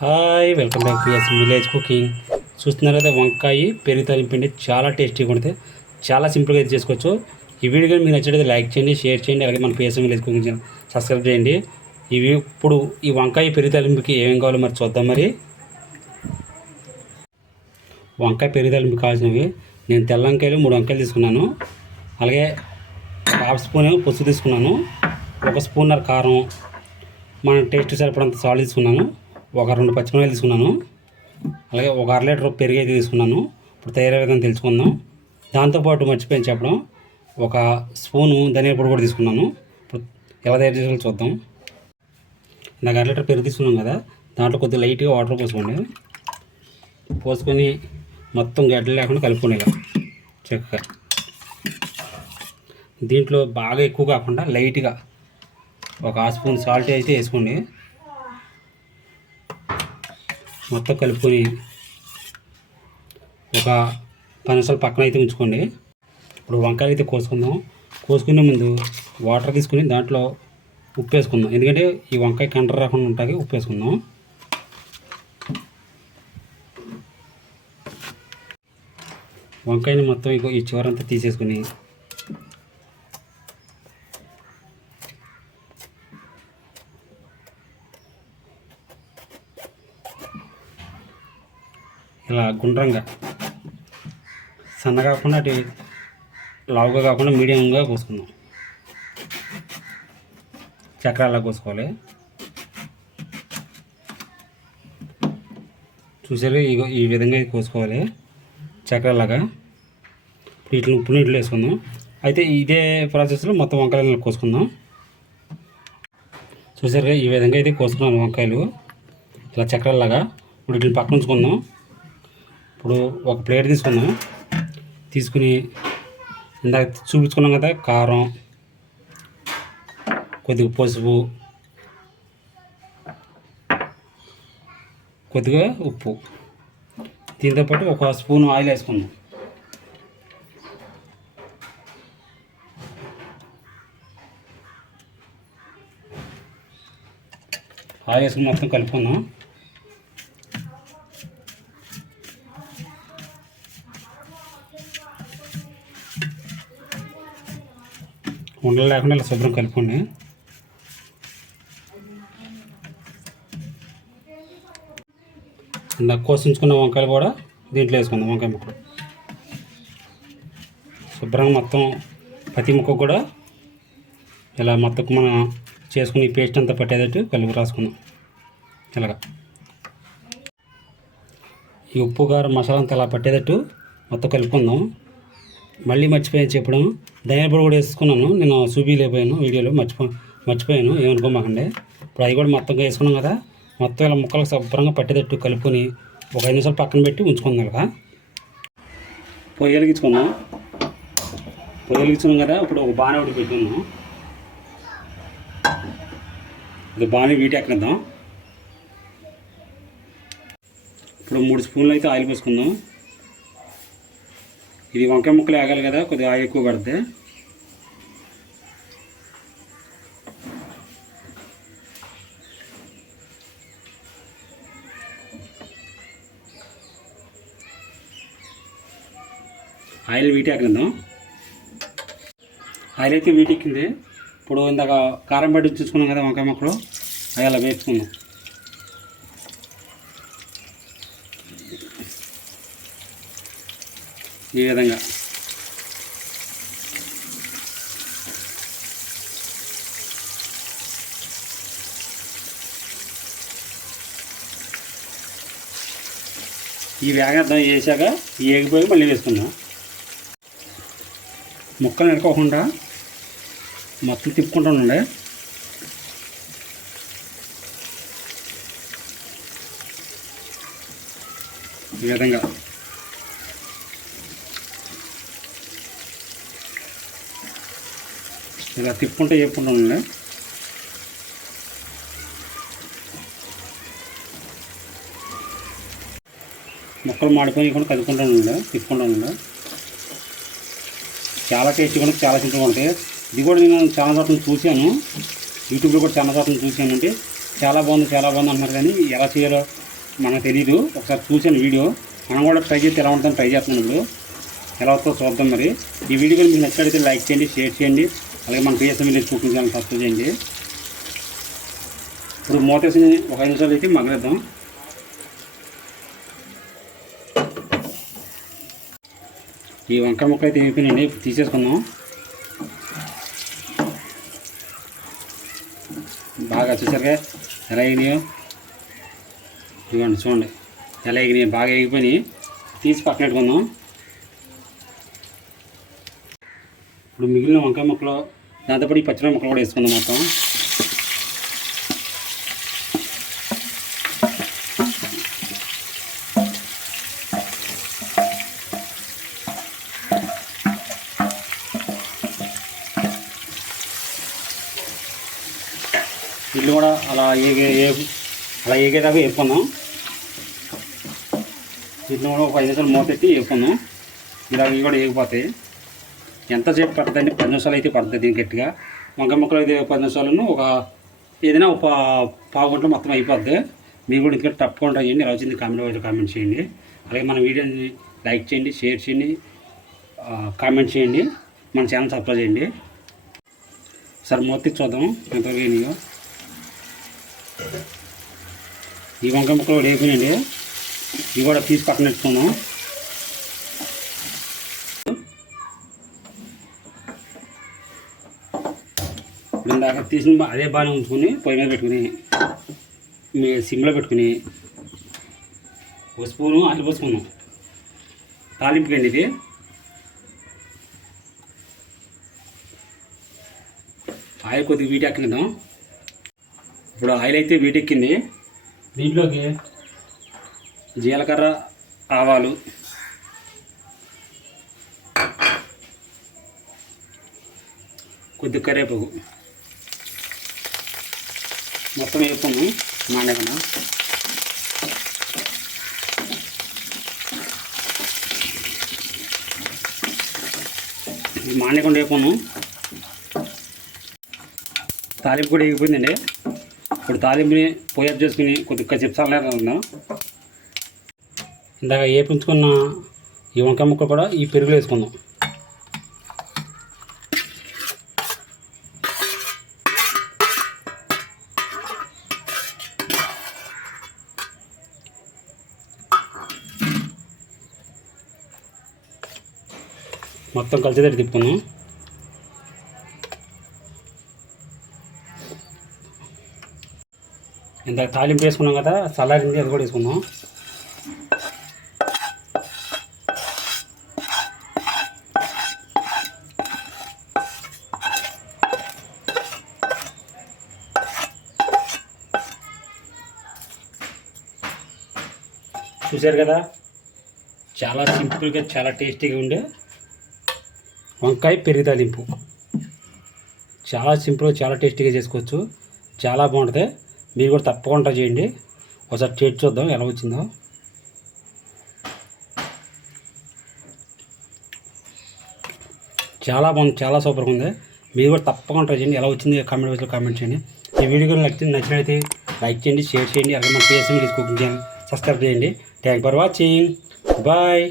Hi welcome back to S village cooking. చూస్తున్నారు కదా, వంకాయ పెరుగు తాలింపు చాలా టేస్టీగా ఉంటుంది. చాలా సింపుల్గా అయితే చేసుకోవచ్చు. ఈ వీడియో కానీ మీకు నచ్చినట్లయితే లైక్ చేయండి, షేర్ చేయండి. అలాగే మన PS village cooking channel subscribe చేయండి. ఇప్పుడు ఈ వంకాయ పెరుగు తాలింపుకి ఏమేమి కావాలో మరి చూద్దాం. మరి వంకాయ పెరుగు తాలింపు కావాల్సినవి, నేను తెల్ల వంకాయలు 3 వంకాయలు తీసుకున్నాను. అలాగే హాఫ్ స్పూన్ పసుపు తీసుకున్నాను. 1 స్పూన్నర కారం, మన టేస్ట్ సరిపడంత సాల్ట్ తీసుకున్నాను. ఒక 2 పచ్చిమిరపకాయలు తీసుకున్నాను. అలాగే 1 అర లీటర్ పెరుగు అయితే తీసుకున్నాను. ఇప్పుడు తయారయ్యే విధానం తెలుసుకుందాం. దాంతోపాటు మర్చిపోయాను చెప్పడం, 1 స్పూను ధనియాల పొడి కూడా తీసుకున్నాను. ఇప్పుడు ఎలా తయారు చేయాలో చూద్దాం. ఇందాక 1 లీటర్ పెరుగు తీసుకున్నాం కదా, దాంట్లో కొద్దిగా లైట్గా వాటర్ పోసుకొని మొత్తం గడ్డలు లేకుండా కలుపుకునేలా చక్కగా. దీంట్లో బాగా ఎక్కువ కాకుండా లైట్గా 1 స్పూన్ సాల్ట్ అయితే వేసుకోండి. మొత్తం కలుపుకొని ఒక 10 నిమిషాలు పక్కన అయితే ఉంచుకోండి. ఇప్పుడు వంకాయలు అయితే కోసుకునే ముందు వాటర్ తీసుకుని దాంట్లో ఉప్పు వేసుకుందాం. ఎందుకంటే ఈ వంకాయ కండ్ర రాకుండా ఉంటాయి. ఉప్పు వేసుకుందాం. వంకాయని మొత్తం ఈ చివరంతా తీసేసుకుని ఇలా గుండ్రంగా, సన్నగా కాకుండా అటు లావుగా కాకుండా మీడియంగా కోసుకుందాం. చక్రాలా కోసుకోవాలి. చూసారు, ఈ విధంగా కోసుకోవాలి చక్రాలాగా. వీటిని ఉప్పు నీటిలో వేసుకుందాం. అయితే ఇదే ప్రాసెస్లో మొత్తం వంకాయలు కోసుకుందాం. చూసారుగా, ఈ విధంగా అయితే కోసుకున్నాను వంకాయలు ఇలా చక్రాలాగా. ఇప్పుడు వీటిని పక్కన ఉంచుకుందాం. ఇప్పుడు ఒక ప్లేట్ తీసుకుని ఇందాక చూపించుకున్నాం కదా, కారం, కొద్దిగా పసుపు, కొద్దిగా ఉప్పు, దీంతోపాటు 1 స్పూన్ ఆయిల్ వేసుకుందాం. ఆయిల్ వేసుకుని మొత్తం కలుపుకుందాం. ఉండలు లేకుండా ఇలా శుభ్రం కలుపుకోండి. ఇందాక కోసించుకున్న వంకాయలు కూడా దీంట్లో వేసుకుందాం. వంకాయ ముక్కలు శుభ్రంగా మొత్తం ప్రతి ముక్క కూడా ఇలా మొత్తం మనం చేసుకుని పేస్ట్ అంతా పట్టేటట్టు కలిపి రాసుకుందాం. ఇలాగా ఈ ఉప్పు కారం మసాలా అంతా ఇలా పట్టేటట్టు మొత్తం కలుపుకుందాం. మళ్ళీ మర్చిపోయాను చెప్పడం, ధనియాల పొడి కూడా వేసుకున్నాను. నేను చూపించలేకపోయాను వీడియోలో, మర్చిపోయాను, ఏమనుకోమాకండి. ఇప్పుడు అవి కూడా మొత్తంగా వేసుకున్నాం కదా, మొత్తం ఇలా ముక్కలకు శుభ్రంగా పట్టేటట్టు కలుపుకొని ఒక 5 నిమిషాలు పక్కన పెట్టి ఉంచుకుందాం. కదా పొయ్యి వెలిగించుకున్నాం కదా. ఇప్పుడు ఒక బాణ ఒకటి పెట్టుకున్నాం. ఇది బాణ వీటి ఎక్కడిద్దాం. ఇప్పుడు 3 స్పూన్లు అయితే ఆయిల్ పోసుకుందాం. ఇది వంకాయ ముక్కలు ఆగాలి కదా, కొద్దిగా ఆయిల్ ఎక్కువ పడితే. ఆయిల్ వీటెక్కిందాం. ఆయిల్ అయితే వీటెక్కింది. ఇప్పుడు ఇందాక కారం పట్టి చూసుకున్నాం కదా వంకాయ ముక్కలు, అవి అలా వేసుకుందాం. ఈ విధంగా ఈ వేగర్థం వేసాక ఈ ఏగిపోయి మళ్ళీ వేసుకుందాం. ముక్కలు ఎడుకోకుండా మొత్తం తిప్పుకుంటూ ఉండే. ఈ విధంగా ఇలా తిప్పుకుంటే చెప్పుకుంటూ ఉండే. ముక్కలు మాడిపోయి కూడా కలుపుకుంటూ ఉండే, తిప్పుకుంటూ ఉండే. చాలా టేస్టీగా ఉంటుంది, చాలా సింపుల్గా ఉంటాయి. ఇది కూడా నేను చాలా చోట్ల చూశాను, యూట్యూబ్లో కూడా చాలా చోట్ల చూశానంటే చాలా బాగుంది అంటున్నారు. కానీ ఎలా చేయాలో మనకు తెలీదు. ఒకసారి చూసాను వీడియో, మనం కూడా ట్రై చేస్తే ఎలా ఉంటుందని ట్రై చేస్తున్నాను. ఇప్పుడు ఎలా వస్తుందో చూద్దాం. మరి ఈ వీడియో కూడా మీకు నచ్చినట్లయితే లైక్ చేయండి, షేర్ చేయండి, అలాగే మన PSM village cooking channel subscribe చేయండి. ఇప్పుడు మూతేసి ఒక 5 నిమిషాలు అయితే మగ్గనిద్దాం. ఈ వంకాయ ముక్కలు అయితే అయిపోయినాయండి. ఇప్పుడు తీసేసుకుందాం. బాగా చూసారుగా ఎలా ఎగినాయో, ఇవ్వండి చూడండి ఎలా ఎగినాయి, బాగా ఎగిపోయినాయి. తీసి పక్కన పెట్టుకుందాం. ఇప్పుడు మిగిలిన వంకాయ ముక్కలు దాంతోపాటు ఈ పచ్చిమిరపకాయ ముక్కలు కూడా వేసుకుందాం. మొత్తం ఇల్లు కూడా అలా ఏగేదాకా వేపుకుందాం. ఇట్లా కూడా ఒక 5 నిమిషాలు మూతెట్టి వేపుకుందాం. ఇలా ఇవి కూడా ఏగిపోతాయి. ఎంతసేపు పడుతుందండి? 10 నిమిషాలు అయితే పడుతుంది దీనికి గట్టిగా. వంకాయ ముక్కలు అయితే 10 నిమిషాలను ఒక ఏదైనా ఒక పావు గంటలో మొత్తం అయిపోద్ది. మీరు కూడా ఇంటికి తప్పకుండా ట్రై చేయండి. ఎలా వచ్చింది కామెంట్ చేయండి. అలాగే మన వీడియోని లైక్ చేయండి, షేర్ చేయండి, కామెంట్ చేయండి, మన ఛానల్ సబ్స్క్రైబ్ చేయండి. సరే మూత చూద్దాం ఎంతవరకు అయినాయో. ఈ వంకాయ ముక్కలు కూడా వేగిపోయినాయండి. ఇవి కూడా తీసి పక్కన పెట్టుకుందాం. ఇప్పుడు ఇందాక తీసిన అదే బాగానే ఉంచుకొని పొయ్యి మీద పెట్టుకుని సిమ్లో పెట్టుకుని ఒక స్పూను ఆయిల్ పోసుకుందాం. తాలింపుకండి ఇది. ఆయిల్ కొద్దిగా వీటెక్కిద్దాం. ఇప్పుడు ఆయిల్ అయితే వీటెక్కింది. దీంట్లోకి జీలకర్ర, ఆవాలు, కొద్ది కరివేపాకు మొత్తం వేపుకున్నాం. మానేకన్నా మానేకుండా వేపుకున్నాం. తాలింపు కూడా వేగిపోయిందండి. ఇప్పుడు తాలింపుని పొయ్యి ఆఫ్ చేసుకుని కొద్దిగా చిప్సాలు ఉందాం. ఇందాక వేపించుకున్న ఈ వంకాయ ముక్కలు కూడా ఈ పెరుగులో వేసుకుందాం. మొత్తం కలిసేటట్టు తిప్పుకుందాం. ఇందాక తాలింపు వేసుకున్నాం కదా, చల్లారింది, అది కూడా వేసుకుందాం. చూశారు కదా, చాలా సింపుల్గా చాలా టేస్టీగా ఉండే వంకాయ పెరుగు తాలింపు. చాలా సింపుల్గా చాలా టేస్టీగా చేసుకోవచ్చు. చాలా బాగుంటుంది. మీరు కూడా తప్పకుండా చేయండి. ఒకసారి టేస్ట్ చూద్దాం ఎలా వచ్చిందో. చాలా బాగుంది, చాలా సూపర్గా ఉంది. మీరు కూడా తప్పకుండా ట్రై చేయండి. ఎలా వచ్చింది కామెంట్ బాక్స్లో కామెంట్ చేయండి. ఈ వీడియో కూడా నచ్చినట్లయితే లైక్ చేయండి, షేర్ చేయండి. అలాగే మన PSM village cooking channel subscribe చేయండి. Thank for watching. బాయ్.